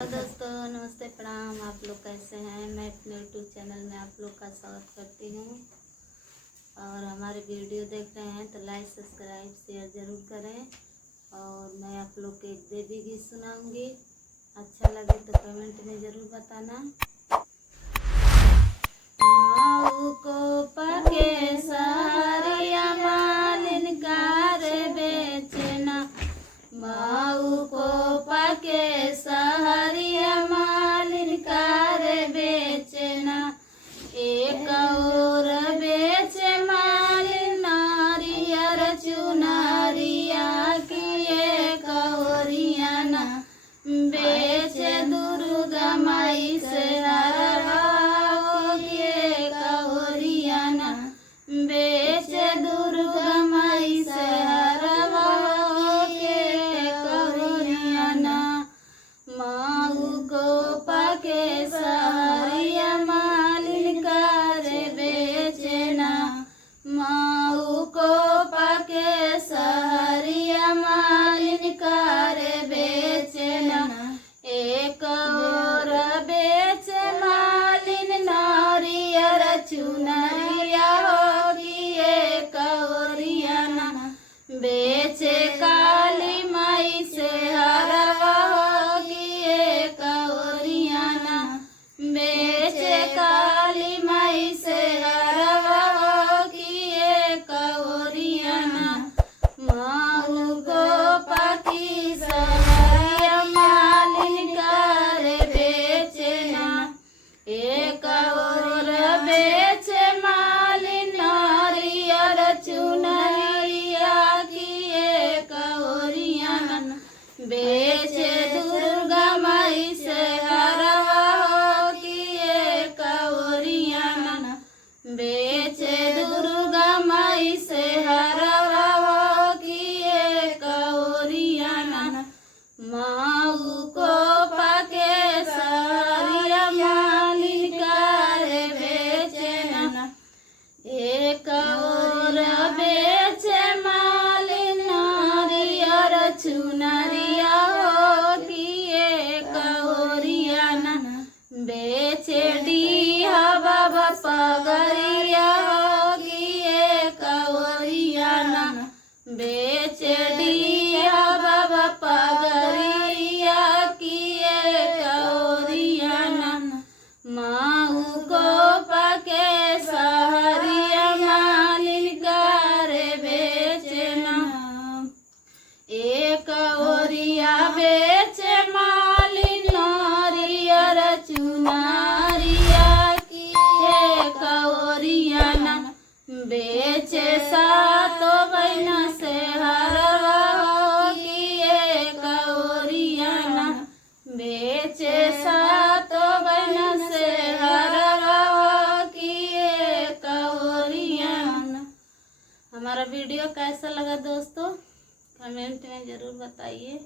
दोस्तों नमस्ते प्रणाम। आप लोग कैसे हैं? मैं अपने यूट्यूब चैनल में आप लोग का स्वागत करती हूँ। और हमारे वीडियो देख रहे हैं तो लाइक सब्सक्राइब शेयर ज़रूर करें। और मैं आप लोग के एक देवी गीत सुनाऊंगी, अच्छा लगे तो कमेंट में ज़रूर बताना। माऊ को पके सारिया मालिन कार बेचना, माऊ को पके सहरिया मालिन कार बेचना, एक और बेचे मालिन नारियर चुनारिया की, एक औरिया ना बेचे दुर्गा माई से हरवा की, एक औरिया ना बेचे दुर्गा माई से हरवा की, एक औरिया ना। माऊ को पके सहरिया मालिन कार बेचना, माऊ को पके सहरिया मालिन कार बेचना, एक और बेचे मालिन नारियर चुनरिया होगी, एक औरिया ना बेचे काली माई से हरवा होगी, एक औरिया ना बेचे काली माई से हरवा होगी, एक औरिया ना। माऊ को पकी सहरिया मालिन कार बेचना, एक और बेचे मालिन नारियर चुनरिया की, एक औरिया ना बेचे दुर्गा माई से हरवा होगी, एक औरिया ना बेचे दुर्गा माई से हरवा होगी, एक औरिया ना। माऊ को पके सहरिया मालिन कार बेचना, एक और बेचे मालिन नारियर चुनरिया होगी, एक औरिया ना बेचे डीहा बाबा पगरिया होगी, एक औरिया ना बेचे डीहा बाबा पगरिया की, एक औरिया ना। माऊ को पके सहरिया मालिन कार बेचना, एक औरिया बेचे मालिन नारियर चुनारिया की, एक औरिया ना बेचे सातो बहिना से हरवा होगी, एक औरिया ना बेचे सातो बहिना से हरवा होगी, एक औरिया ना। हमारा वीडियो कैसा लगा दोस्तों, कमेंट में ज़रूर बताइए।